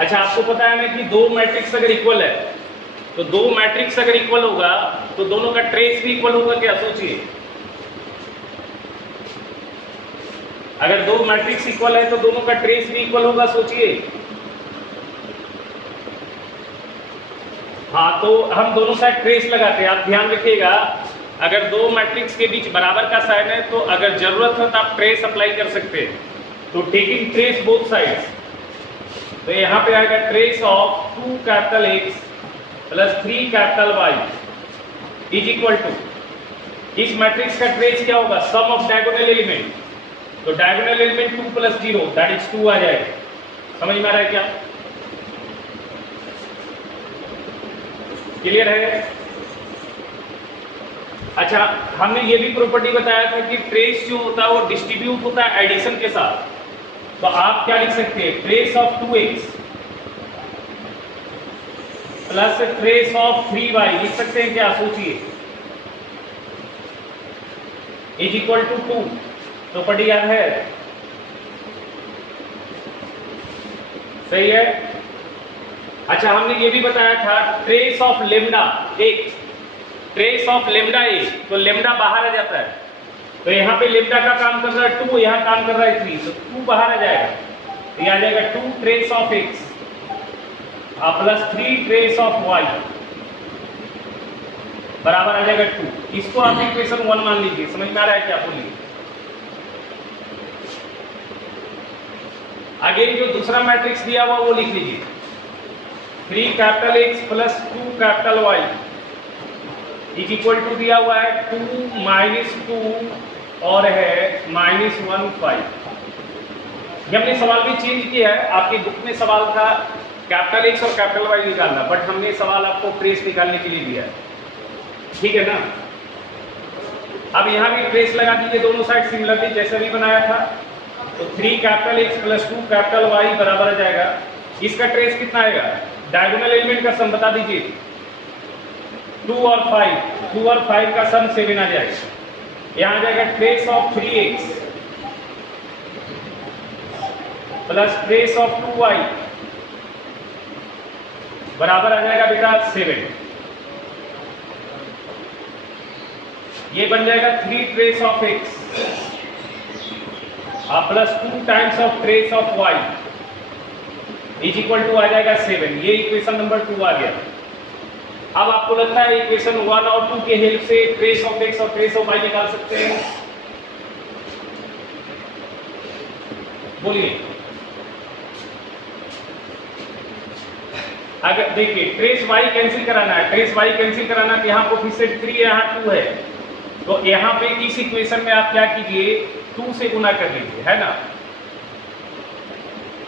अच्छा, आपको पता है ना कि दो मैट्रिक्स अगर इक्वल है तो दो मैट्रिक्स अगर इक्वल होगा तो दोनों का ट्रेस भी इक्वल होगा क्या? सोचिए, अगर दो मैट्रिक्स इक्वल है तो दोनों का ट्रेस भी इक्वल होगा, सोचिए। हाँ, तो हम दोनों साइड ट्रेस लगाते हैं। आप ध्यान रखिएगा, अगर दो मैट्रिक्स के बीच बराबर का साइन है तो अगर जरूरत हो तो आप ट्रेस अप्लाई कर सकते हैं। तो टेकिंग ट्रेस बोथ साइड्स, तो यहाँ पे आएगा trace of 2 capital X plus 3 capital Y is equal to, इस मैट्रिक्स का ट्रेस क्या होगा? Sum of diagonal element. तो diagonal element 2 plus 0 that is 2 आ जाएगा। समझ में आ रहा है क्या? क्लियर है? अच्छा, हमने ये भी प्रॉपर्टी बताया था कि ट्रेस जो होता है वो डिस्ट्रीब्यूट होता है एडिशन के साथ। तो आप क्या लिख सकते हैं? Trace of 2x plus trace of 3y लिख सकते हैं क्या? सोचिए, इज इक्वल टू 2। प्रॉपर्टी याद है? सही है। अच्छा, हमने ये भी बताया था ट्रेस ऑफ लेमडा एक, ट्रेस ऑफ लेमडा ए, तो लेमडा बाहर आ जाता है। तो यहाँ पे लेमडा का काम कर रहा है 2, यहाँ काम कर रहा है 3, तो 2 बाहर आ जाएगा। तो ये आ जाएगा 2 trace of x plus 3 trace of y बराबर आ जाएगा 2। इसको आप इक्वेशन 1 मान लीजिए। समझ में आ रहा है क्या? बोलिए। अगेन जो दूसरा मैट्रिक्स दिया हुआ वो लिख लीजिए, 3 capital X plus 2 capital Y is equal to दिया हुआ है 2 माइनस 2 और है -1 5। हमने सवाल भी चेंज किया है। आपकी बुक में सवाल था कैपिटल X और कैपिटल Y निकालना, बट हमने सवाल आपको ट्रेस निकालने के लिए दिया है। ठीक है ना? अब यहाँ भी ट्रेस लगा दीजिए दोनों साइड सिमिलरली जैसा भी बनाया था। तो 3 capital X plus 2 capital Y बराबर आ जाएगा। इसका ट्रेस कितना आएगा? डायगोनल एलिमेंट का सम बता दीजिए। 2 और 5 का सम 7 आ जाएगा। यहाँ आ जाएगा trace of 3x plus trace of 2y बराबर आ जाएगा बेटा 7। ये बन जाएगा 3 trace of x plus 2 times of trace of y is equal to आ जाएगा 7। ये इक्वेशन नंबर 2 आ गया। अब आपको लगता है इक्वेशन 1 और 2 के हेल्प से ट्रेस ऑफ x और ट्रेस ऑफ y निकाल सकते हैं? बोलिए। अगर देखिए ट्रेस y कैंसिल कराना है, ट्रेस y कैंसिल कराना है, यहाँ कोफिशिएंट 3 यहाँ 2 है, तो यहाँ पे इस इक्वेशन में आप क्या कीजिए? 2 से गुना कर लीजिए, है ना?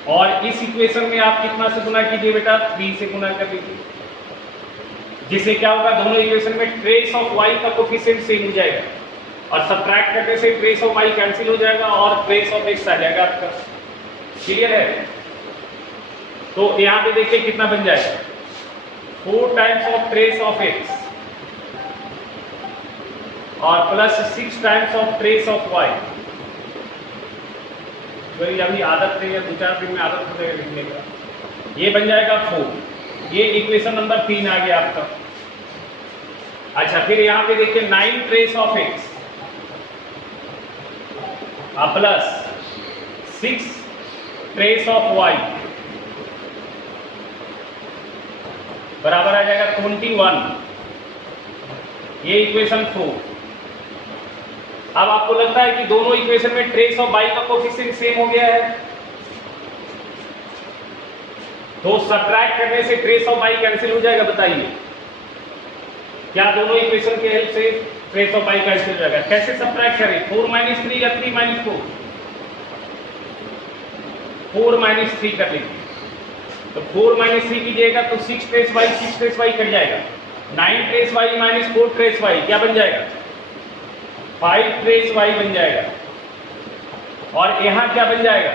और इस इक्वेशन में आप कितना से गुना कीजिए बेटा? 3 से गुना कर लीजिए। जिससे क्या होगा? दोनों इक्वेशन में ट्रेस ऑफ y का कोफिशिएंट सेम हो जाएगा और सब्ट्रैक्ट करने से ट्रेस ऑफ y कैंसिल हो जाएगा और ट्रेस ऑफ x आ जाएगा आपका। क्लियर है? तो यहाँ पे देखिए कितना बन जाएगा? 4 times of trace of x और plus 6 times of trace of y। तो अभी आदत नहीं है, 2-4 दिन में आदत हो जाएगा लिखने का। ये बन जाएगा 4। ये इक्वेशन नंबर 3 आ गया आपका। अच्छा, फिर यहाँ पे देखिए 9 trace of x plus 6 trace of y बराबर आ जाएगा 21। ये इक्वेशन 4। अब आपको लगता है कि दोनों इक्वेशन में ट्रेस ऑफ y का कोफिशिएंट सेम हो गया है, तो सब्ट्रैक्ट करने से ट्रेस ऑफ y कैंसिल हो जाएगा। बताइए, क्या दोनों इक्वेशन के हेल्प से ट्रेस ऑफ y कैंसिल हो जाएगा? कैसे सब्ट्रैक्ट करें? 4 - 3 या 3 - 4? 4 - 3 कर लीजिए। तो 4 - 3 कीजिएगा तो 6 ट्रेस y कट जाएगा। 9 trace y minus 4 trace y क्या बन जाएगा? 5 ट्रेस y बन जाएगा। और यहाँ क्या बन जाएगा?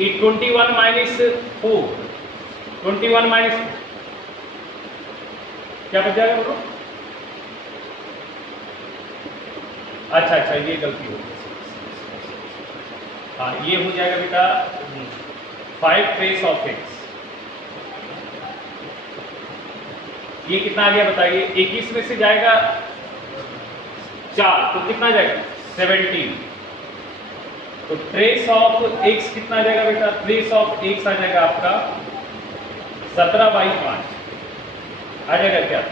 ये 21 माइनस 4, 21 माइनस क्या बच जाएगा बोलो? अच्छा, ये गलती हो गई। हाँ, ये हो जाएगा बेटा 5 ट्रेस ऑफ x ये कितना आ गया बताइए, 21 में से जाएगा 4 तो कितना जाएगा 17। तो ट्रेस ऑफ x कितना आ जाएगा बेटा, ट्रेस ऑफ x आ जाएगा आपका 17/5 आ जाएगा क्या,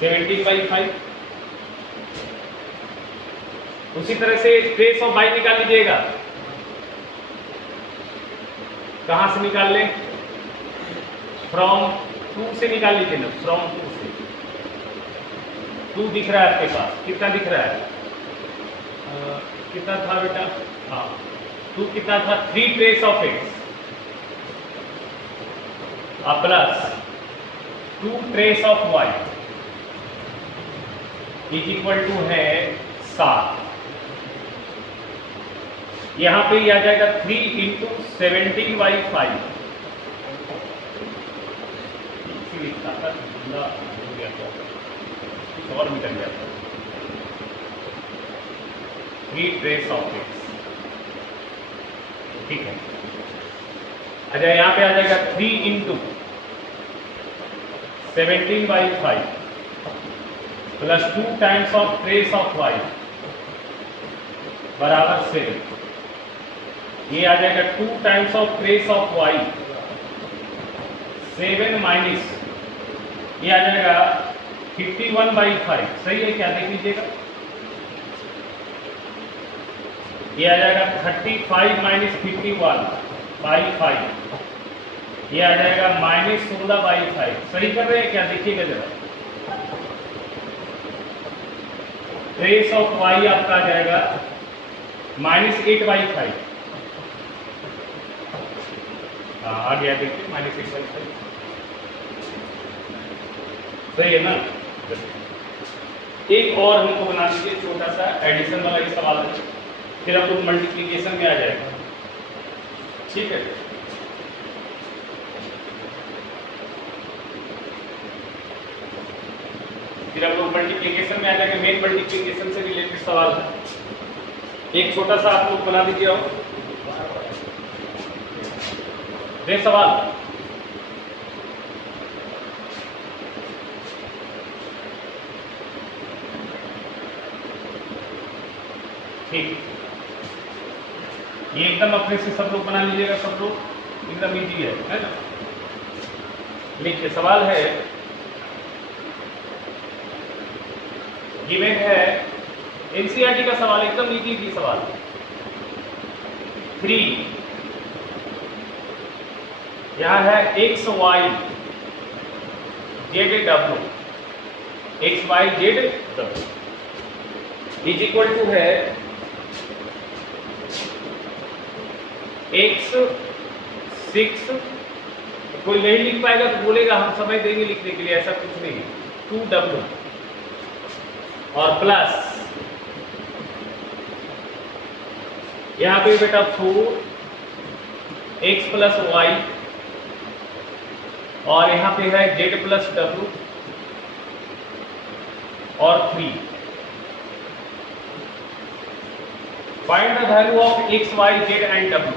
17/5। उसी तरह से ट्रेस ऑफ y निकाल लीजिएगा, कहां से निकाल लें, फ्रॉम 2 से निकाल लीजिए ना, फ्रॉम 2 से। 2 दिख रहा है आपके पास, कितना दिख रहा है, कितना था बेटा, हाँ 2 कितना था, 3 trace of x plus 2 trace of y is equal to है 7। यहां पे आ जाएगा 3 इंटू 17/5, और निकल जाता, 3 ट्रेस ऑफ x, ठीक है। अच्छा यहां पे आ जाएगा 3 into 17/5 plus 2 times of trace of y बराबर 7। ये आ जाएगा 2 times of trace of y 7 minus ये आ जाएगा 51/5, सही है क्या, देख लीजिएगा। ये आ जाएगा 35 माइनस 51/5, ये आ जाएगा -16/5, सही कर रहे हैं क्या, देखिएगा जरा। ट्रेस ऑफ y आपका आ जाएगा -8/5, आ गया देखिए -8/5, सही है ना। एक और हमको बना दीजिए छोटा सा एडिशन वाला ही सवाल है, फिर हम लोग मल्टीप्लिकेशन में आ जाएगा, ठीक है। फिर हम लोग मल्टीप्लिकेशन में आ जाएंगे, मेन मल्टीप्लिकेशन से रिलेटेड सवाल है। एक छोटा सा आप लोग बना दीजिए और दे सवाल। ठीक, ये एकदम अपने से सब लोग बना लीजिएगा, सब लोग एकदम इजी है ना। लिखिए सवाल है, गिवन है एनसीईआरटी का सवाल, एकदम इजी सवाल। 3 यहां है x y z w, x y z w is equal to है x 6, कोई नहीं लिख पाएगा तो बोलेगा, हम समय देंगे लिखने के लिए, ऐसा कुछ नहीं, 2w और प्लस यहां पे बेटा 4 x प्लस वाई और यहां पे है z प्लस w और 3। Find the value of x, y, z and w।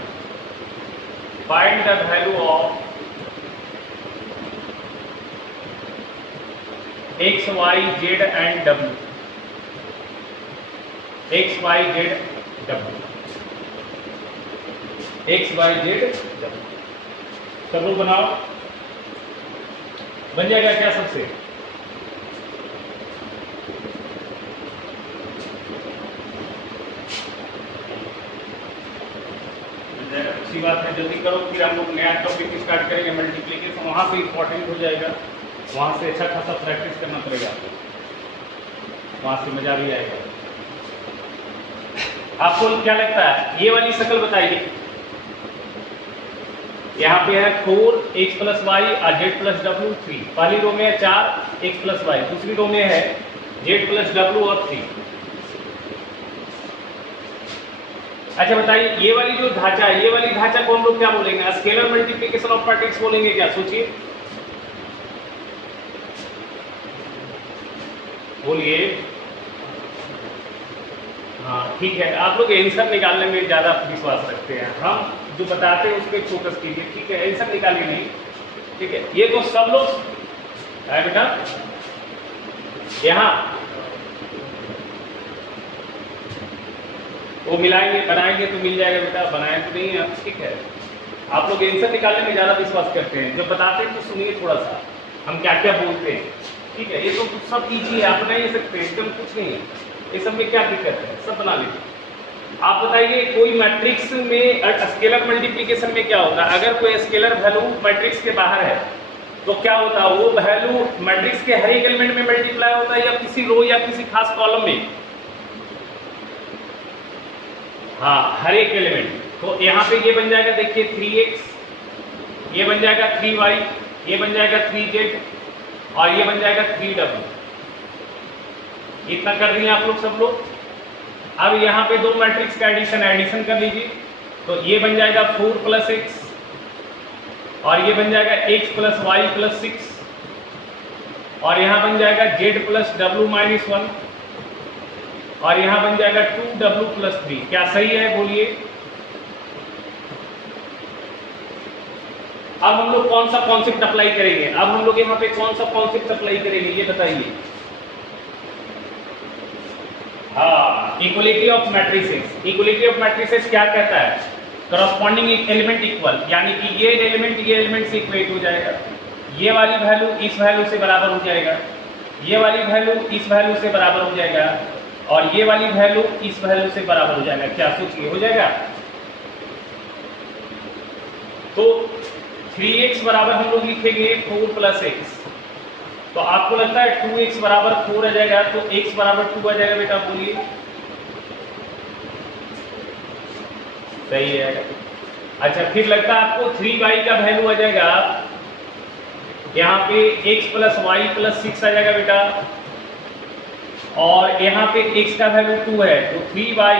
Find the value of x, y, z and w। x, y, z, w, x, y, z, w। सब लोग बनाओ, बन जाएगा क्या सबसे? अच्छी बात है, जल्दी करो, फिर हम लोग नया टॉपिक स्टार्ट करेंगे मल्टीप्लिकेशन, वहां से इंपॉर्टेंट हो जाएगा, वहां से अच्छा खासा प्रैक्टिस करना पड़ेगा आपको, वहां से मजा भी आएगा। आपको क्या लगता है, ये वाली शक्ल बताइए। यहाँ पे है 4x प्लस वाई और z प्लस डब्ल्यू 3। पहली रो में है 4x प्लस वाई, दूसरी रो में है z प्लस डब्ल्यू और 3। अच्छा बताइए, ये वाली जो ढांचा है, ये वाली ढांचा को हम लोग क्या बोलेंगे? स्केलर मल्टीप्लिकेशन ऑफ पार्टिकल्स बोलेंगे क्या? सोचिए, बोलिए। हाँ ठीक है, आप लोग आंसर निकालने में ज़्यादा विश्वास रखते हैं, हम जो बताते हैं उस पर फोकस कीजिए, ठीक है? आंसर निकालिए नहीं, ठीक है, ये तो सब लोग है बेटा। यहाँ वो मिलाएंगे बनाएंगे तो मिल जाएगा बेटा, बनाए तो नहीं है, ठीक है। आप लोग आंसर निकालने में ज़्यादा विश्वास करते हैं, जब बताते हैं तो सुनिए थोड़ा सा हम क्या क्या बोलते हैं, ठीक है। ये तो सब ईजी है, आप बना ही सकते हैं, एकदम कुछ नहीं है, ये सब में क्या दिक्कत है, सब बना लीजिए। आप बताइए कोई मैट्रिक्स में स्केलर मल्टीप्लिकेशन में क्या होता है, अगर कोई स्केलर वैल्यू मैट्रिक्स के बाहर है तो क्या होता है, वो वैल्यू मैट्रिक्स के हर एक एलिमेंट में मल्टीप्लाई होता है या किसी रो या किसी खास कॉलम में? हाँ, हर एक एलिमेंट। तो यहाँ पे ये बन जाएगा, देखिए 3x, ये बन जाएगा 3y, ये बन जाएगा 3z और ये बन जाएगा 3w। इतना कर रही हैं आप लोग सब लोग। अब यहाँ पे दो मैट्रिक्स का एडिशन कर लीजिए, तो ये बन जाएगा 4 + x और ये बन जाएगा x + y + 6 और यहाँ बन जाएगा z + w - 1 और यहाँ बन जाएगा 2w + 3। क्या सही है बोलिए? अब हम लोग कौन सा कॉन्सेप्ट अप्लाई करेंगे, अब हम लोग यहाँ पे कौन सा कॉन्सेप्ट अप्लाई करेंगे ये बताइए। हाँ, equality of matrices. Equality of matrices क्या कहता है? करस्पॉन्डिंग एलिमेंट इक्वल, यानी कि ये एलिमेंट से इक्वेट हो जाएगा, ये वाली वैल्यू इस वैल्यू से बराबर हो जाएगा, ये वाली वैल्यू इस वैल्यू से बराबर हो जाएगा और ये वाली वैल्यू इस वैल्यू से बराबर हो जाएगा। क्या सोचिए, हो जाएगा? तो 3x बराबर हम लोग लिखेंगे 4 + x, तो आपको लगता है 2x बराबर 4 आ जाएगा, तो x बराबर 2 आ जाएगा बेटा, बोलिए सही है। अच्छा, फिर लगता है आपको 3y का वैल्यू आ जाएगा, यहाँ पे x + y + 6 आ जाएगा बेटा और यहाँ पे x का वैल्यू 2 है, तो 3y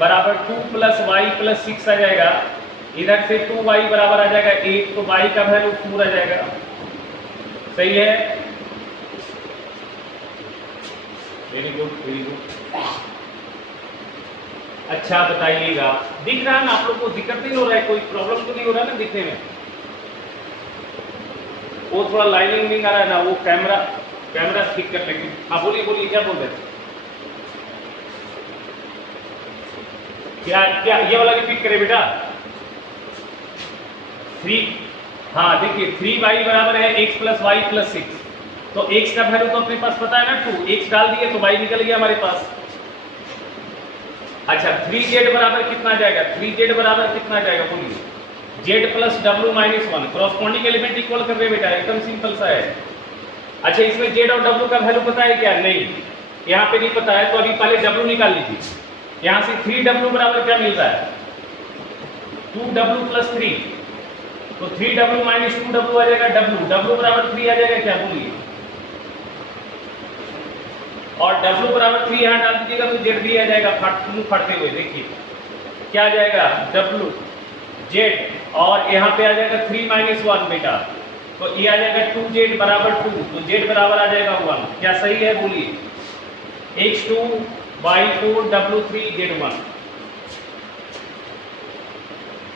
बराबर 2 + y + 6 आ जाएगा। इधर से 2y बराबर आ जाएगा 8, तो y का वैल्यू 4 आ जाएगा। सही है, वेरी गुड वेरी गुड। अच्छा बताइएगा, दिख रहा है ना आप लोग को? दिक्कत नहीं हो रहा है, कोई प्रॉब्लम तो नहीं हो रहा है ना दिखने में? वो थोड़ा लाइनिंग नहीं आ रहा है ना, वो कैमरा ठीक कर लेंगे। हाँ बोलिए बोलिए, क्या बोल रहे थे? क्या ये वाला रिपीट करे बेटा? 3, हाँ देखिए 3y बराबर है x + y + 6, तो x का वैल्यू तो अपने पास पता है ना 2, x डाल दिए तो y निकल गया हमारे पास। अच्छा, 3z बराबर कितना जाएगा? 3z बराबर कितना जाएगा बोलिए? z + w - 1। Corresponding element equal कर रहे बेटा, एकदम सिंपल सा है। अच्छा, इसमें z और w का वैल्यू पता है क्या? नहीं, यहाँ पे नहीं पता है, तो अभी पहले w निकाल लीजिए। यहाँ से 3w बराबर क्या मिल रहा है? 2w + 3, तो 3w - 2w आ जाएगा, w बराबर 3 आ जाएगा, क्या बोलिए? और w बराबर 3 यहाँ डाल दीजिएगा तो z भी आ जाएगा, फटते हुए देखिए क्या आ जाएगा, w z और यहाँ पे आ जाएगा 3 - 1 बेटा, तो ये आ जाएगा 2z बराबर 2, तो z बराबर आ जाएगा 1। क्या सही है बोलिए? x2 y4 w3 z1।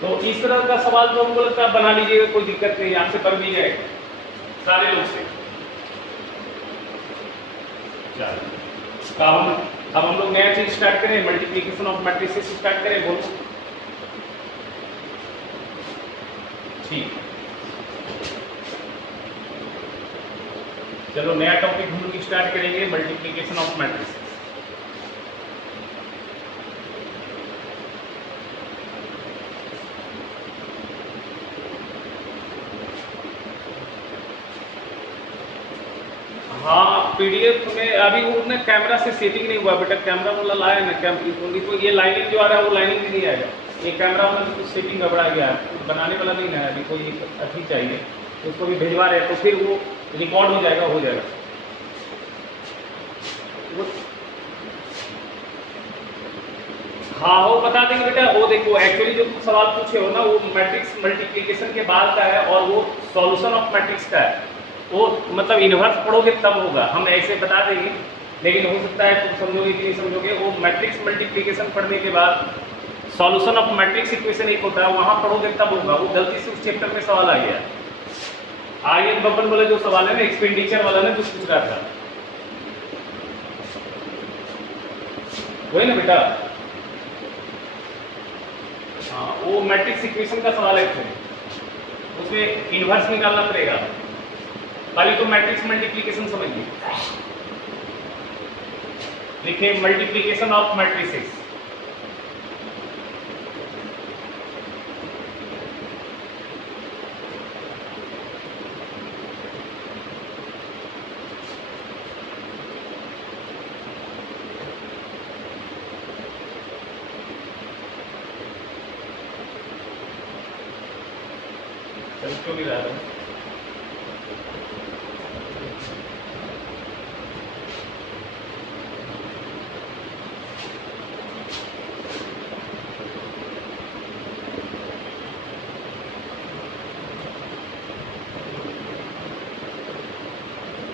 तो इस तरह का सवाल तो हमको लगता है बना लीजिएगा, कोई दिक्कत नहीं, आपसे बन भी जाएगा सारे लोग से। अब हम लोग नया चीज स्टार्ट करें, मल्टीप्लिकेशन ऑफ मैट्रिसेस स्टार्ट करें, बोलो ठीक। चलो नया टॉपिक हम लोग स्टार्ट करेंगे, मल्टीप्लिकेशन ऑफ मैट्रिसेस। हाँ, पीडीएफ में अभी वो ना कैमरा से सेटिंग नहीं हुआ बेटा, कैमरा वाला लाया ना तो ये लाइनिंग जो आ रहा है वो लाइनिंग भी नहीं आएगा, ये कैमरा वाला कुछ सेटिंग गड़बड़ा गया है, बनाने वाला नहीं है अभी, कोई अच्छी चाहिए उसको भी भिजवा रहे हैं, तो फिर वो रिकॉर्ड हो जाएगा वो। हाँ वो बता देंगे बेटा, वो देखो एक्चुअली जो तुम सवाल पूछे हो ना वो मैट्रिक्स मल्टीप्लिकेशन के बाद का है और वो सॉल्यूशन ऑफ मैट्रिक्स का है, वो मतलब इन्वर्स पढ़ोगे तब होगा, हम ऐसे बता देंगे, लेकिन हो सकता है तुम समझोगे कि नहीं समझोगे। वो मैट्रिक्स मल्टीप्लिकेशन पढ़ने के बाद सॉल्यूशन ऑफ मैट्रिक्स इक्वेशन एक होता है, वहाँ पढ़ोगे तब होगा, वो गलती से उस चैप्टर में सवाल आ गया। आर्यन बब्बन वाला जो सवाल है ना, एक्सपेंडिचर वाला ना, जो पूछ रहा था वही ना बेटा। हाँ, वो मैट्रिक्स इक्वेशन का सवाल है, उसमें इन्वर्स निकालना पड़ेगा। पहले तो मैट्रिक्स मल्टीप्लिकेशन समझिए। लिखिए मल्टीप्लिकेशन ऑफ मैट्रिसेस। क्यों भी रहा है?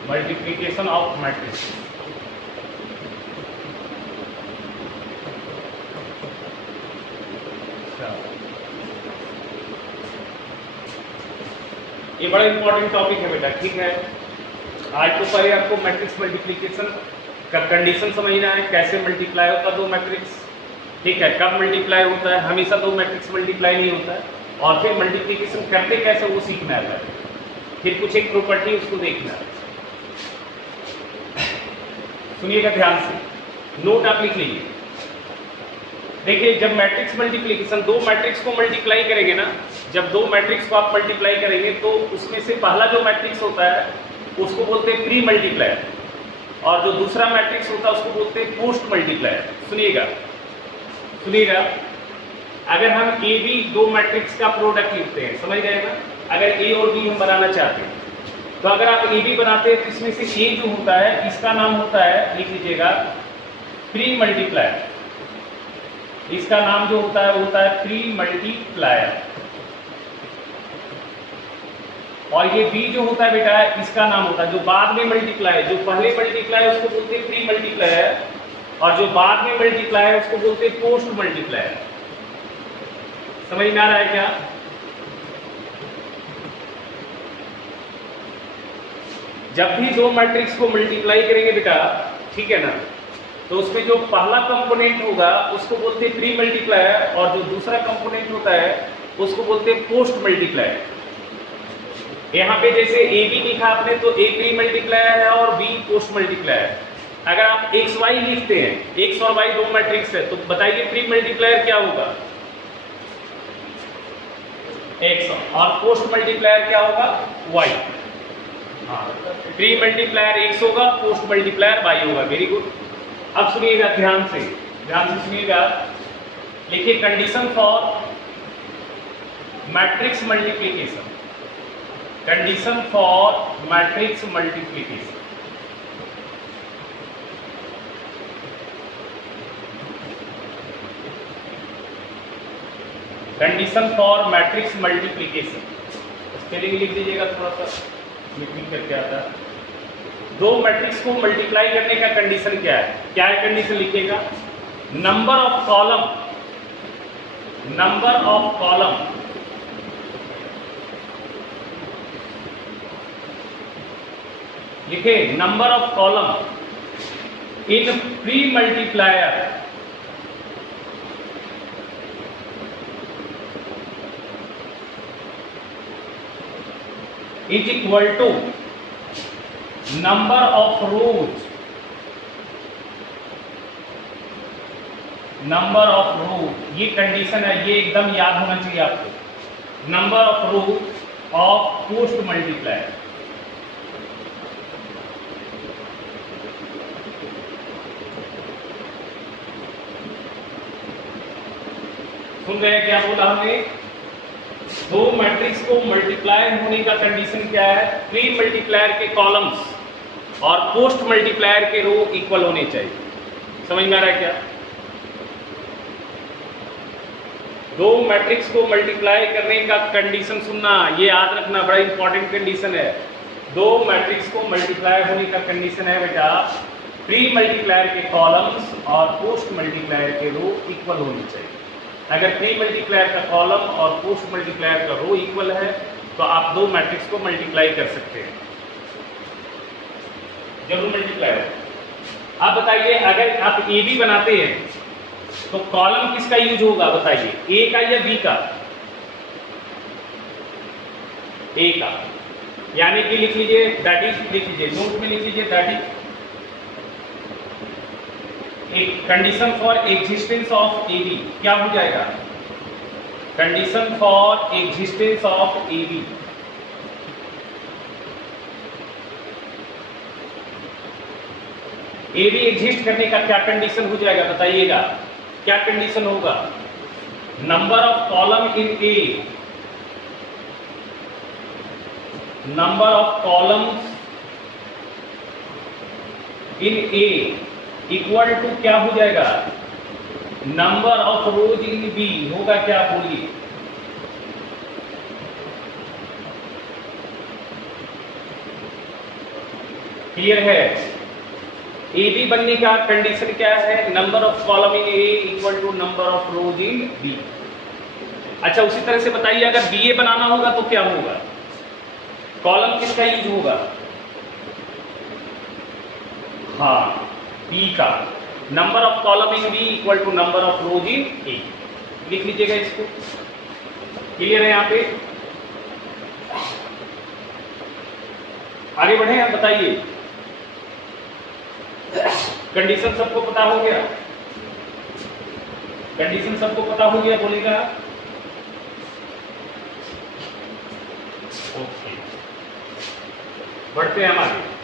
Multiplication of matrix. ये बड़ा इंपॉर्टेंट टॉपिक है बेटा, ठीक है। आज तो पहले आपको मैट्रिक्स मल्टीप्लिकेशन का कंडीशन समझना है, कैसे मल्टीप्लाई होता है दो मैट्रिक्स, ठीक है। कब मल्टीप्लाई होता है, हमेशा दो मैट्रिक्स मल्टीप्लाई नहीं होता है। और फिर मल्टीप्लिकेशन करते कैसे वो सीखना है। फिर कुछ एक प्रॉपर्टी उसको देखना है। सुनिएगा ध्यान से, नोट आप लिख लीजिए। देखिए, जब मैट्रिक्स मल्टीप्लिकेशन दो मैट्रिक्स को मल्टीप्लाई करेंगे ना, जब दो मैट्रिक्स को आप मल्टीप्लाई करेंगे तो उसमें से पहला जो मैट्रिक्स होता है उसको बोलते हैं प्री मल्टीप्लायर, और जो दूसरा मैट्रिक्स होता है उसको बोलते हैं पोस्ट मल्टीप्लायर। सुनिएगा सुनिएगा, अगर हम ए बी दो मैट्रिक्स का प्रोडक्ट लिखते हैं, समझ गए ना। अगर ए और बी हम बनाना चाहते हैं तो अगर आप ए बी बनाते हैं तो इसमें से ए जो होता है इसका नाम होता है, लिख लीजिएगा, प्री मल्टीप्लायर। इसका नाम जो होता है वो होता है प्री मल्टीप्लायर। और ये बी जो होता है बेटा, इसका नाम होता है जो बाद में मल्टीप्लाई, जो पहले मल्टीप्लाई है उसको बोलते हैं प्री मल्टीप्लायर, और जो बाद में मल्टीप्लाई है उसको बोलते हैं पोस्ट मल्टीप्लायर। समझ में आ रहा है क्या? जब भी दो मैट्रिक्स को मल्टीप्लाई करेंगे बेटा, ठीक है ना, तो उसमें जो पहला कंपोनेंट होगा उसको बोलते हैं प्री मल्टीप्लायर, और जो दूसरा कंपोनेंट होता है उसको बोलते हैं पोस्ट मल्टीप्लायर। यहाँ पे जैसे ए बी लिखा आपने तो ए प्री मल्टीप्लायर है और बी पोस्ट मल्टीप्लायर। अगर आप एक्स वाई लिखते हैं, एक्स और वाई दो मैट्रिक्स है, तो बताइए प्री मल्टीप्लायर क्या होगा? एक्स, और पोस्ट मल्टीप्लायर क्या होगा? वाई। हाँ, प्री मल्टीप्लायर एक्स होगा, पोस्ट मल्टीप्लायर वाई होगा। Very good. अब सुनिएगा ध्यान से सुनिएगा। लिखिए condition for matrix multiplication. Condition for matrix multiplication. Condition for matrix multiplication, spelling लिख दीजिएगा, थोड़ा सा लिख करके आता है। दो मैट्रिक्स को मल्टीप्लाई करने का कंडीशन क्या है? क्या है कंडीशन? लिखिएगा number of column, number of column लिखे, number of column in pre multiplier is equal to number of rows, number of rows. ये कंडीशन है, ये एकदम याद होना चाहिए आपको। Number of rows of post multiplier. सुन रहे हैं क्या बोला हमने? दो मैट्रिक्स को मल्टीप्लाई होने का कंडीशन क्या है? प्री मल्टीप्लायर के कॉलम्स और पोस्ट मल्टीप्लायर के रो इक्वल होने चाहिए। समझ में आ रहा है क्या? दो मैट्रिक्स को मल्टीप्लाई करने का कंडीशन सुनना, ये याद रखना, बड़ा इंपॉर्टेंट कंडीशन है। दो मैट्रिक्स को मल्टीप्लाई होने का कंडीशन है बेटा, प्री मल्टीप्लायर के कॉलम्स और पोस्ट मल्टीप्लायर के रो इक्वल होनी चाहिए। अगर प्री मल्टीप्लायर का कॉलम और पोस्ट मल्टीप्लायर का रो इक्वल है तो आप दो मैट्रिक्स को मल्टीप्लाई कर सकते हैं, जरूर मल्टीप्लाई हो। आप बताइए अगर आप ए बी बनाते हैं तो कॉलम किसका यूज होगा बताइए, ए का या बी का? ए का, यानी कि लिख लीजिए दैट इज, लिख लीजिए नोट में लिख लीजिए दैट इज एक condition for existence of A B. क्या हो जाएगा? Condition for existence of A B. A B exist करने का क्या कंडीशन हो जाएगा बताइएगा, क्या कंडीशन होगा? Number of column in A, number of columns in A equal to क्या हो जाएगा? Number of rows in B होगा क्या? बोलिए। क्लियर है? ए बी बनने का कंडीशन क्या है? Number of column in A equal to number of rows in B. अच्छा, उसी तरह से बताइए अगर बी ए बनाना होगा तो क्या होगा? कॉलम किसका यूज होगा? हाँ, बी का। Number of column in B equal to number of rows in A. लिख लीजिएगा इसको। क्लियर है? यहाँ पे आगे बढ़े, आप बताइए। कंडीशन सबको पता हो गया? कंडीशन सबको पता हो गया? बोलेगा ओके। बढ़ते हैं हम आगे।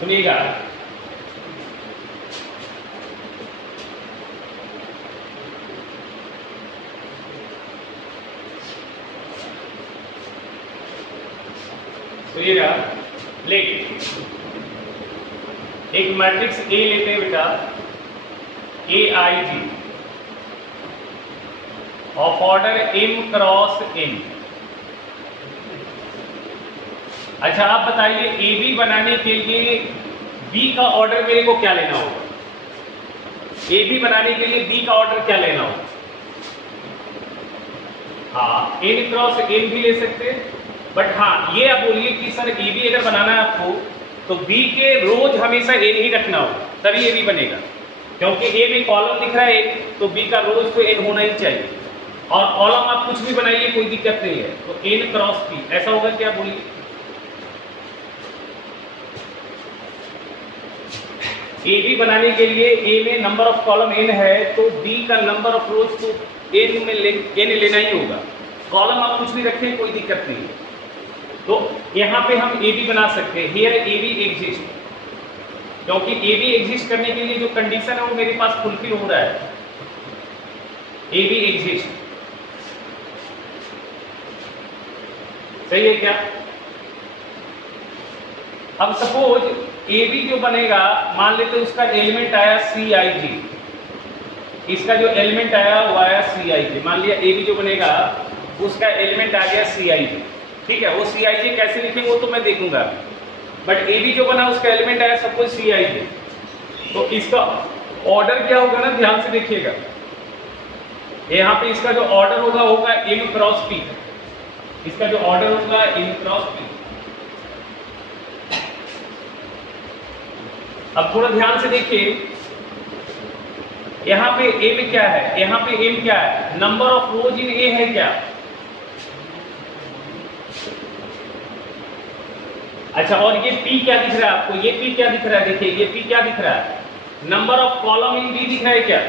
सुनिएगा, सुनिएगा। लेकिन एक मैट्रिक्स ए लेते हैं बेटा, A I J of order m cross n। अच्छा, आप बताइए ए बी बनाने के लिए बी का ऑर्डर मेरे को क्या लेना होगा? ए बी बनाने के लिए बी का ऑर्डर क्या लेना होगा? हाँ, n क्रॉस n भी ले सकते हैं, बट हाँ ये आप बोलिए कि सर ए बी अगर बनाना है आपको तो बी के रोज हमेशा n ही रखना होगा, तभी ए बी बनेगा। क्योंकि ए में कॉलम दिख रहा है एक, तो बी का रोज तो n होना ही चाहिए। और कॉलम आप कुछ भी बनाइए, कोई दिक्कत नहीं है। तो n क्रॉस बी ऐसा होगा क्या? बोलिए। ए बी बनाने के लिए ए में नंबर ऑफ कॉलम n है, तो बी का नंबर ऑफ रोज तो n में n लेना ही होगा। कॉलम आप कुछ भी रखें, कोई दिक्कत नहीं है। तो यहां पे हम ए बी बना सकते हैं। हियर ए बी एग्जिस्ट, क्योंकि ए बी एग्जिस्ट करने के लिए जो कंडीशन है वो मेरे पास फुलफिल हो रहा है। ए बी एग्जिस्ट, सही है क्या? अब सपोज ए बी जो बनेगा, मान लेते हैं उसका एलिमेंट आया सी आई जी, इसका जो एलिमेंट आया वो आया सी आई जी। मान लिया ए बी जो बनेगा उसका एलिमेंट आ गया सी आई जी, ठीक है। वो सी आई जी कैसे लिखेंगे वो तो मैं देखूंगा, बट ए बी जो बना उसका एलिमेंट आया सपोज सी आई जी, तो इसका ऑर्डर क्या होगा ना, ध्यान से देखिएगा। यहाँ पे इसका जो ऑर्डर होगा m क्रॉस p, इसका जो ऑर्डर होगा m क्रॉस p। अब थोड़ा ध्यान से देखिए, यहाँ पे m क्या है, यहाँ पे m क्या है? Number of rows in a है क्या? अच्छा, और ये p क्या दिख रहा है आपको? ये p क्या दिख रहा है? देखिए ये p क्या दिख रहा है? Number of column in b दिख रहा है क्या?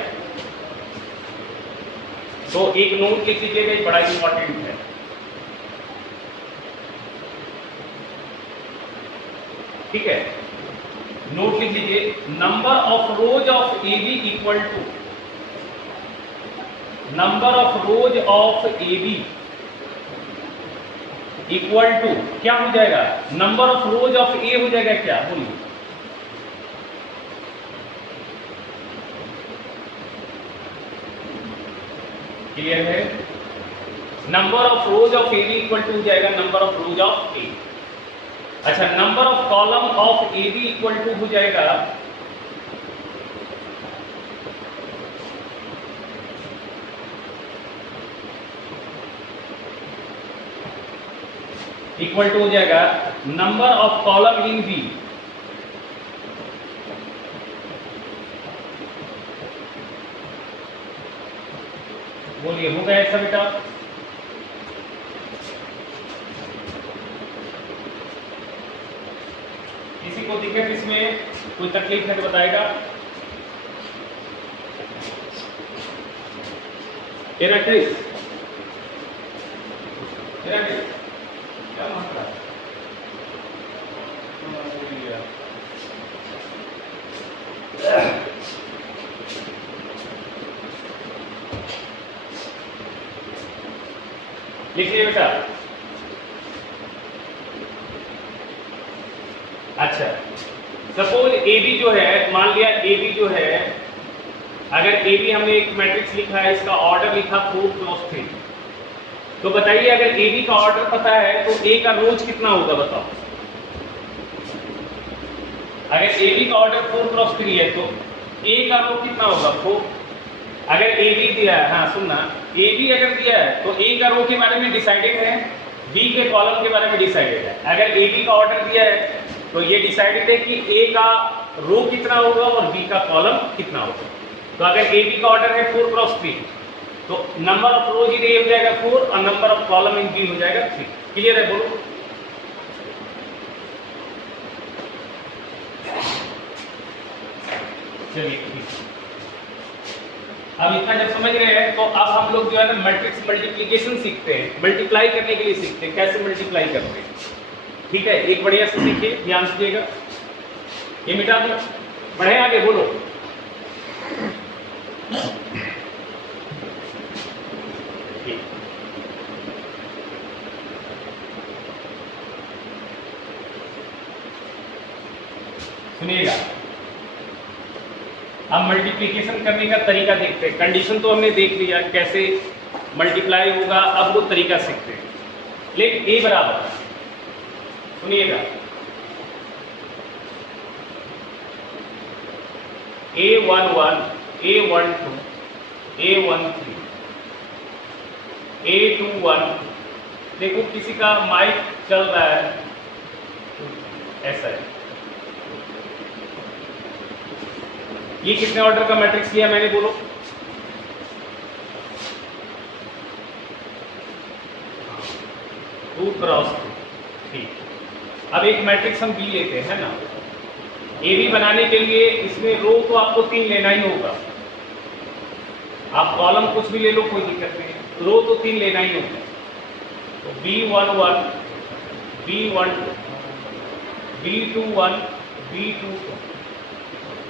तो एक नोट लिख लीजिएगा, ये बड़ा इंपॉर्टेंट है। ठीक है, नोट लिख लीजिए, number of rows of A B equal to number of rows of A B equal to क्या हो जाएगा? Number of rows of A हो जाएगा क्या? बोलिए। क्लियर है? Number of rows of A B equal to हो जाएगा number of rows of A. अच्छा, number of column of A B equal to हो जाएगा number of column in B बोलिए होगा ऐसा बेटा? किसी को दिक्कत इसमें कोई तकलीफ है तो बताएगा। क्या मसला है? लिखिए बेटा। अच्छा, सपोज ए बी जो है, मान लिया ए बी जो है, अगर ए बी हमने एक मैट्रिक्स लिखा है, इसका ऑर्डर लिखा 4 क्रॉस 3, तो बताइए अगर ए बी का ऑर्डर पता है तो ए का रोज कितना होगा बताओ। अगर ए बी का ऑर्डर 4 क्रॉस 3 है तो ए का रो कितना होगा 4। अगर ए बी दिया है, हाँ सुनना, ए बी अगर दिया है तो ए का रो के बारे में डिसाइडेड है, बी के कॉलम के बारे में डिसाइडेड है। अगर ए बी का ऑर्डर दिया है तो ये डिसाइडेड है कि ए का रो कितना होगा और बी का कॉलम कितना होगा। तो अगर ए बी का ऑर्डर है 4 क्रॉस 3 तो नंबर ऑफ रोज इन ए हो जाएगा 4 और number of column in B हो जाएगा 3। क्लियर है? बोलो। चलिए ठीक। अब इतना जब समझ रहे हैं तो अब हम लोग जो है ना मैट्रिक्स मल्टीप्लिकेशन सीखते हैं, मल्टीप्लाई करने के लिए सीखते हैं, कैसे मल्टीप्लाई करते हैं। ठीक है, एक बढ़िया से सीखिए, ध्यान से दिएगा। ये मिटा दो, बढ़े आगे, बोलो। सुनिएगा, अब मल्टीप्लिकेशन करने का तरीका देखते हैं। कंडीशन तो हमने देख लिया कैसे मल्टीप्लाई होगा, अब वो तरीका सीखते हैं। लेकिन ए बराबर, सुनिएगा, A11, A12, A13, A21, देखो किसी का माइक चल रहा है, ऐसा है। ये कितने ऑर्डर का मैट्रिक्स लिया मैंने, बोलो। टू क्रॉस 2, ठीक। अब एक मैट्रिक्स हम बी लेते हैं ना, ए बी बनाने के लिए इसमें रो तो आपको 3 लेना ही होगा। आप कॉलम कुछ भी ले लो, कोई दिक्कत नहीं, रो तो 3 लेना ही होगा। तो B11, B12, B21, B22,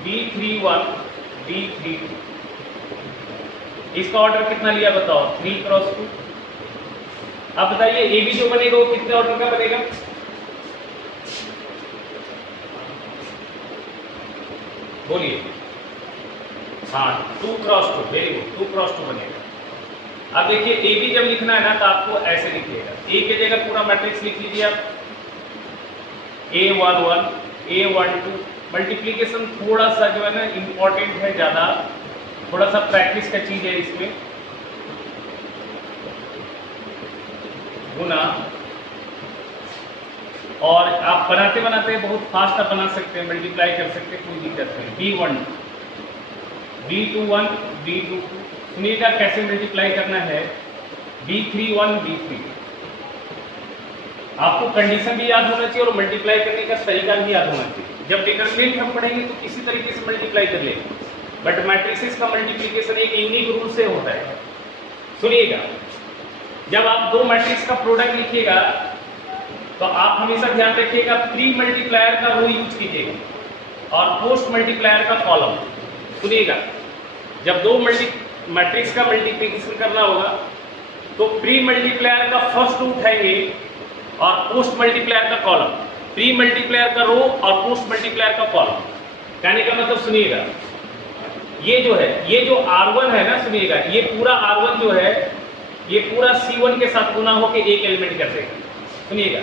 B31, B32। इसका ऑर्डर कितना लिया बताओ? 3 क्रॉस 2। अब बताइए ए बी जो बनेगा वो कितने ऑर्डर का बनेगा? बोलिए। हाँ, 2 क्रॉस 2, वेरी गुड, 2 क्रॉस 2 बनेगा। अब देखिए ए बी जब लिखना है ना तो आपको ऐसे लिखिएगा, ए की जगह पूरा मैट्रिक्स लिख लीजिए आप, A11, A12। मल्टीप्लिकेशन थोड़ा सा जो है ना इम्पोर्टेंट है, ज़्यादा थोड़ा सा प्रैक्टिस का चीज़ है इसमें। गुना, और आप बनाते बनाते बहुत फास्ट आप बना सकते हैं, मल्टीप्लाई कर सकते हैं, कोई दिक्कत नहीं। B1, B21, B22। सुनिएगा कैसे मल्टीप्लाई करना है। B31, B3। आपको कंडीशन भी याद होना चाहिए और मल्टीप्लाई करने का तरीका भी याद होना चाहिए। जब डिटरमिनेंट हम पढ़ेंगे तो किसी तरीके से मल्टीप्लाई कर लेंगे, बट मैट्रिसेस का मल्टीप्लिकेशन एक यूनिक रूल से होता है। सुनिएगा, जब आप 2 मैट्रिक्स का प्रोडक्ट लिखिएगा तो आप हमेशा ध्यान रखिएगा प्री मल्टीप्लायर का रो यूज कीजिएगा और पोस्ट मल्टीप्लायर का कॉलम। सुनिएगा, जब 2 मैट्रिक्स का मल्टीप्लिकेशन करना होगा तो प्री मल्टीप्लायर का फर्स्ट रो उठाएंगे और पोस्ट मल्टीप्लायर का कॉलम, प्री मल्टीप्लायर का रो और पोस्ट मल्टीप्लायर का कॉलम। कहने का मतलब सुनिएगा, ये जो है, ये जो R1 है ना, सुनिएगा, ये पूरा R1 जो है ये पूरा C1 के साथ गुना होकर एक एलिमेंट कर देगा। सुनिएगा,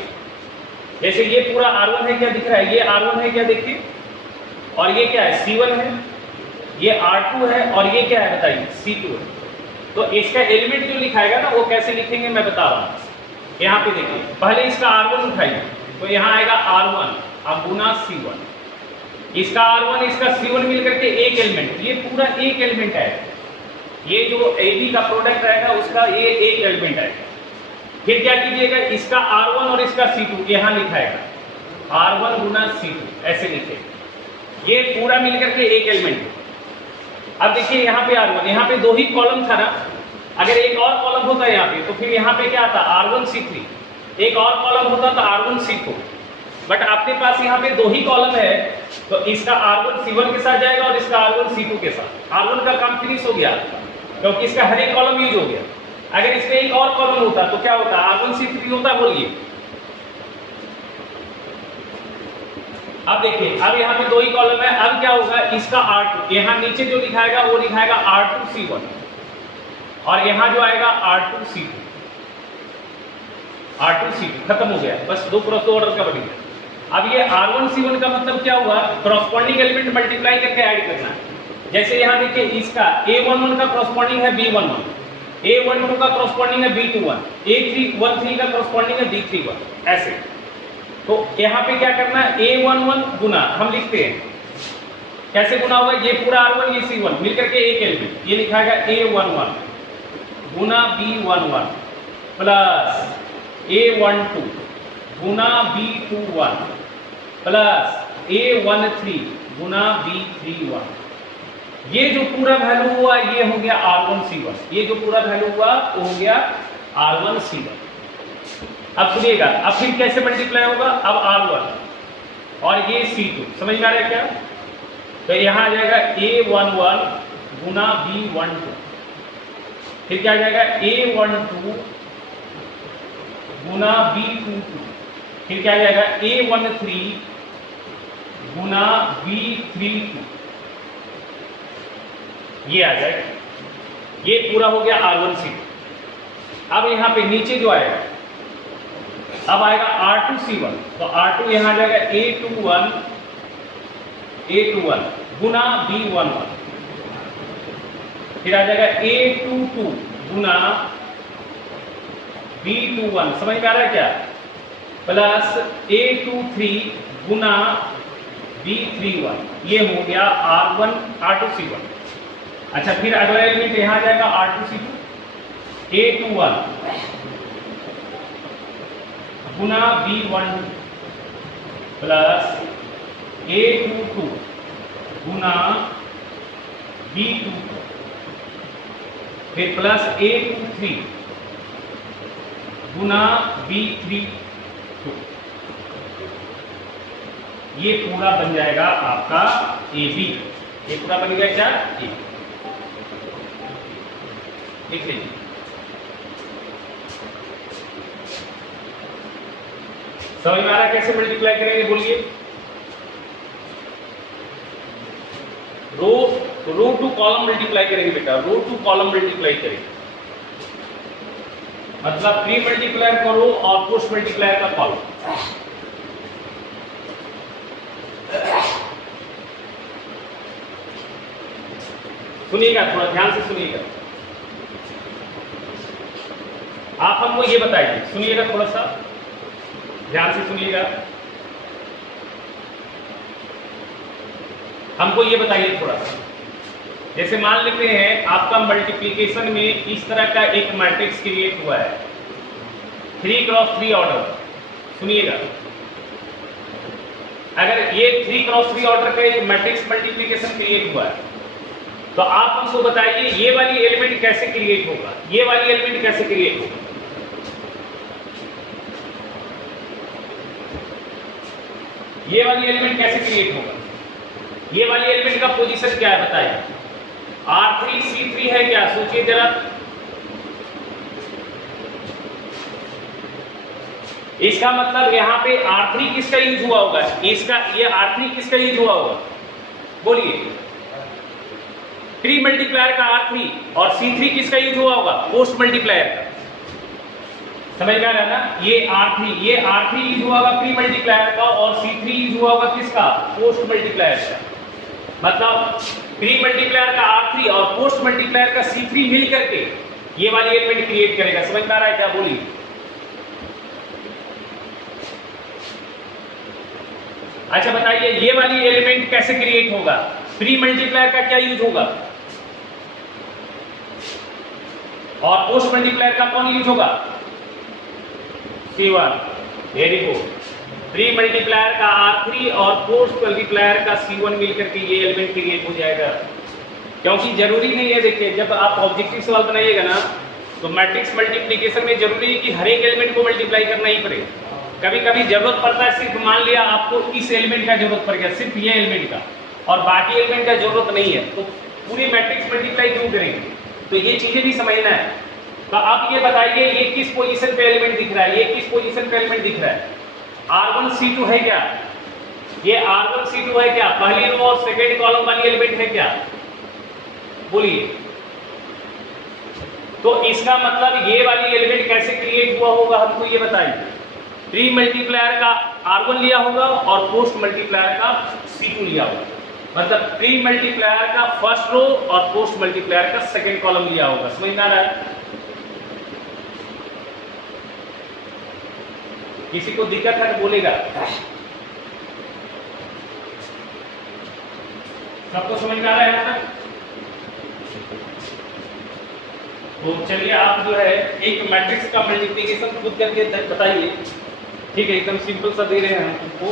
जैसे ये पूरा R1 है, क्या दिख रहा है, ये R1 है क्या देखिए, और ये क्या है C1 है, ये R2 है, और ये क्या है बताइए C2 है। तो इसका एलिमेंट जो लिखाएगा ना वो कैसे लिखेंगे मैं बता रहा हूँ। यहाँ पे देखिए, पहले इसका R1 उठाइए, तो यहाँ आएगा R1 अब गुना C1, इसका R1 इसका C1 मिलकर के एक एलिमेंट, ये पूरा एक एलिमेंट है, ये जो AB का प्रोडक्ट रहेगा उसका ये एक एलिमेंट है। फिर क्या कीजिएगा, इसका R1 और इसका C2 यहाँ लिखाएगा, R1 गुना C2 ऐसे लिखे, ये पूरा मिलकर के एक एलिमेंट। अब देखिए यहाँ पे R1, यहाँ पे दो ही कॉलम था ना, अगर एक और कॉलम होता यहाँ पे तो फिर यहाँ पे क्या आता R1 C3, एक और कॉलम होता तो R1 C4, बट आपके पास यहाँ पे दो ही कॉलम है तो इसका R1 C1 के साथ जाएगा और इसका R1 C2 के साथ। R1 का काम फिनिश हो गया क्योंकि इसका हर एक कॉलम यूज हो गया। अगर इसमें एक और कॉलम होता तो क्या होता, R1 C3 होता, बोलिए। अब देखिए, अब यहाँ पे दो ही कॉलम है, अब क्या होगा, इसका R2 यहाँ नीचे जो लिखाएगा वो लिखाएगा R2 C1, और यहाँ जो आएगा R2 C2, R2 C2 खत्म हो गया, बस दो क्रॉस दो ऑर्डर का बन गया। अब ये R1 C1 का मतलब क्या हुआ, क्रॉसपॉन्डिंग एलिमेंट मल्टीप्लाई करके ऐड करना है। जैसे यहाँ देखिए, इसका A11 का क्रॉसपॉन्डिंग है B11, A12 का क्रॉसपॉन्डिंग है B21, A313 का क्रॉसपॉन्डिंग है B31, ऐसे। तो यहाँ पे क्या करना है, A11 गुना हम लिखते हैं, कैसे गुना होगा, ये पूरा R1 ये C1 मिलकर के एक एलिमेंट, ये लिखाएगा A11 गुना B11 प्लस A12 गुना B21 प्लस A13 गुना B31। ये जो पूरा वैल्यू हुआ ये हो गया R1 C1, ये जो पूरा वैल्यू हुआ वो हो गया R1 C1। अब सुनिएगा, अब फिर कैसे मल्टीप्लाई होगा, अब R1 और ये C2, समझ में आ रहा है क्या। तो यहाँ आ जाएगा A11 गुना B12, फिर क्या आ जाएगा A12 गुना B22, फिर क्या आ जाएगा A13 गुना B32, ये आ जाएगा। ये पूरा हो गया R1 C2। अब यहाँ पे नीचे जो आएगा, अब आएगा R2 C1, तो R2 यहाँ आ जाएगा A21 गुना B11, फिर आ जाएगा A22 गुना B21, समझ में आ रहा है क्या, प्लस A23 गुना B31, ये हो गया R2 C1। अच्छा, फिर अगला एलिमेंट यहाँ आ जाएगा R2 C2, A21 गुना B12 प्लस A22 गुना B22, फिर प्लस A23 गुना B32, ये पूरा बन जाएगा आपका AB। ये पूरा बन गया क्या, A। लिख लीजिए, समझ में आ रहा है कैसे मल्टीप्लाई करेंगे, बोलिए। रो टू कॉलम मल्टीप्लाई करेंगे बेटा, रो टू कॉलम मल्टीप्लाई करेंगे, मतलब प्री मल्टीप्लायर का रो और पोस्ट मल्टीप्लायर का कॉलम। सुनिएगा, थोड़ा ध्यान से सुनिएगा, आप हमको ये बताइए, सुनिएगा, थोड़ा सा ध्यान से सुनिएगा, हमको ये बताइए थोड़ा सा। जैसे मान लेते हैं आपका मल्टीप्लिकेशन में इस तरह का एक मैट्रिक्स क्रिएट हुआ है, 3x3 ऑर्डर। सुनिएगा, अगर ये 3x3 ऑर्डर का एक मैट्रिक्स मल्टीप्लिकेशन क्रिएट हुआ है तो आप हमको बताइए ये वाली एलिमेंट कैसे क्रिएट होगा, ये वाली एलिमेंट कैसे क्रिएट होगा। ये वाली एलिमेंट कैसे क्रिएट होगा, ये वाली एलिमेंट का पोजीशन क्या है बताइए। R3 C3 है क्या, सोचिए जरा। इसका मतलब यहाँ पे R3 किसका यूज हुआ होगा, इसका, ये R3 किसका यूज हुआ होगा, बोलिए। प्री मल्टीप्लायर का R3 और C3 किसका यूज हुआ होगा, पोस्ट मल्टीप्लायर का। समझ में आ रहा है ना? ये R3 यूज हुआ होगा प्री मल्टीप्लायर का और C3 यूज हुआ होगा किसका? पोस्ट मल्टीप्लायर का। मतलब प्री मल्टीप्लायर का R3 और पोस्ट मल्टीप्लायर का C3 मिल करके ये वाली एलिमेंट क्रिएट करेगा। समझ में आ रहा है क्या? बोलिए। अच्छा बताइए, ये वाली एलिमेंट कैसे क्रिएट होगा? प्री मल्टीप्लायर का क्या यूज होगा और पोस्ट मल्टीप्लायर का कौन यूज होगा? C1। Very good. Pre multiplier का R3 और पोस्ट मल्टीप्लायर का C1 मिलकर के ये एलिमेंट क्रिएट हो जाएगा। क्योंकि जरूरी नहीं है, देखिए जब आप ऑब्जेक्टिव सवाल बनाइएगा ना तो मैट्रिक्स मल्टीप्लिकेशन में जरूरी है कि हर एक एलिमेंट को मल्टीप्लाई करना ही पड़े। कभी कभी जरूरत पड़ता है, सिर्फ मान लिया आपको इस एलिमेंट का जरूरत पड़ गया, सिर्फ ये एलिमेंट का, और बाकी एलिमेंट का जरूरत नहीं है, तो पूरी मैट्रिक्स मल्टीप्लाई क्यों करेंगे? तो ये चीजें भी समझना है। तो आप ये बताइए, ये किस पोजीशन पे एलिमेंट दिख रहा है? ये किस पोजीशन पे एलिमेंट दिख रहा है? R1 C2 है क्या? ये R1 C2 है क्या? पहली रो और सेकेंड कॉलम वाली एलिमेंट है क्या? बोलिए। तो इसका मतलब ये वाली एलिमेंट कैसे क्रिएट हुआ होगा हमको ये बताइए। प्री मल्टीप्लायर का R1 लिया होगा और पोस्ट मल्टीप्लायर का C2 लिया होगा। मतलब प्री मल्टीप्लायर का फर्स्ट रो और पोस्ट मल्टीप्लायर का सेकेंड कॉलम लिया होगा। समझ में आ रहा है? किसी को दिक्कत है तो बोलेगा। सबको समझ में आ रहा है यहाँ तक? तो चलिए आप जो है एक मैट्रिक्स का मल्टीप्लिकेशन खुद करके बताइए। ठीक है, एकदम सिंपल सा दे रहे हैं हम तुमको।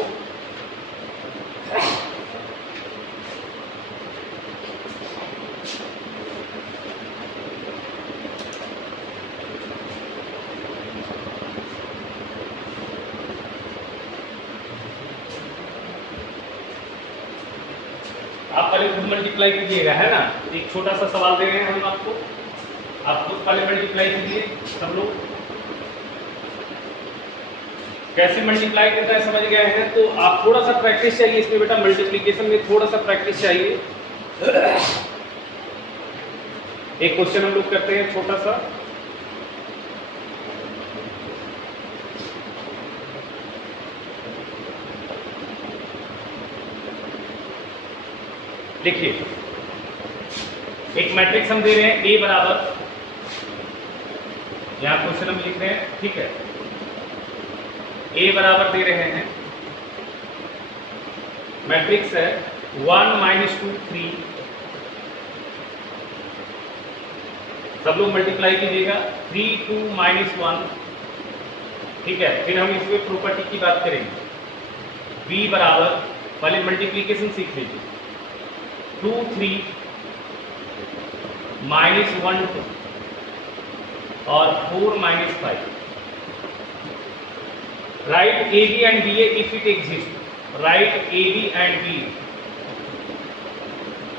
आप पहले खुद मल्टीप्लाई कीजिएगा, है ना? एक छोटा सा सवाल दे रहे हैं हम आपको, आप खुद पहले मल्टीप्लाई कीजिए। सब लोग कैसे मल्टीप्लाई करता है समझ गए हैं? तो आप थोड़ा सा प्रैक्टिस चाहिए इसमें बेटा, मल्टीप्लिकेशन में थोड़ा सा प्रैक्टिस चाहिए। एक क्वेश्चन हम लोग करते हैं छोटा सा। देखिए, एक मैट्रिक्स हम दे रहे हैं A बराबर, यहां क्वेश्चन हम लिख रहे हैं, ठीक है। A बराबर दे रहे हैं, मैट्रिक्स है 1 - 2 3। सब लोग मल्टीप्लाई कीजिएगा। 3 2 - 1, ठीक है। फिर हम इसमें प्रॉपर्टी की बात करेंगे। B बराबर, पहले मल्टीप्लिकेशन सीख लीजिए। 2 3 - 1 2 और 4 - 5। Write AB and BA if it exists. Write AB and BA